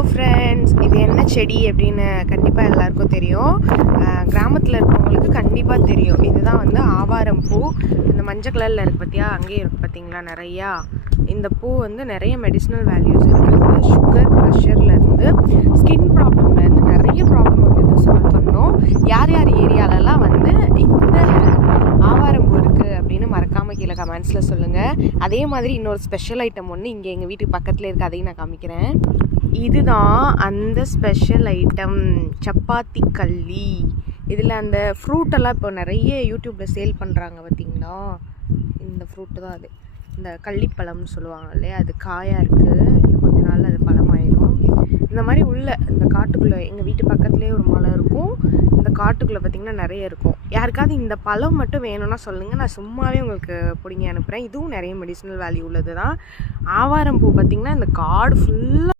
Hello friends, இது என்ன செடி அப்படின்னு கண்டிப்பாக எல்லாருக்கும் தெரியும். கிராமத்தில் இருக்கவங்களுக்கு கண்டிப்பாக தெரியும். இதுதான் வந்து ஆவாரம் பூ. இந்த மஞ்சள் கலரில் இருக்குது பார்த்தியா, அங்கேயே இருக்குது பார்த்தீங்களா நிறையா. இந்த பூ வந்து நிறைய மெடிசினல் வேல்யூஸ் இருக்குது. சுகர் ப்ரெஷர்லேருந்து ஸ்கின் ப்ராப்ளம்லேருந்து நிறைய ப்ராப்ளம் வந்து இது சால்வ் பண்ணோம். யார் யார் ஏரியாலலாம் வந்து இந்த ஆவாரம் பூ இருக்குது அப்படின்னு மறக்காமல் கீழே கமெண்ட்ஸில் சொல்லுங்கள். அதே மாதிரி இன்னொரு ஸ்பெஷல் ஐட்டம் ஒன்று இங்கே எங்கள் வீட்டுக்கு பக்கத்தில் இருக்குது, அதையும் நான் காமிக்கிறேன். இதுதான் அந்த ஸ்பெஷல் ஐட்டம், சப்பாத்தி கள்ளி. இதில் அந்த ஃப்ரூட்டெல்லாம் இப்போ நிறைய யூடியூப்பில் சேல் பண்ணுறாங்க பார்த்தீங்களா. இந்த ஃப்ரூட்டு தான் அது, இந்த கள்ளிப்பழம்னு சொல்லுவாங்க இல்லையா. அது காயாக இருக்குது, இன்னும் கொஞ்ச நாள் அது பழமாயிடும். இந்த மாதிரி உள்ள இந்த காட்டுக்குள்ளே எங்கள் வீட்டு பக்கத்துலேயே ஒரு மலை இருக்கும். இந்த காட்டுக்குள்ளே பார்த்திங்கன்னா நிறைய இருக்கும். யாருக்காவது இந்த பழம் மட்டும் வேணும்னா சொல்லுங்கள், நான் சும்மாவே உங்களுக்கு பிடிங்கி அனுப்புகிறேன். இதுவும் நிறைய மெடிசினல் வேல்யூ உள்ளது தான். ஆவாரம் பூ பார்த்திங்கன்னா இந்த காடு ஃபுல்லாக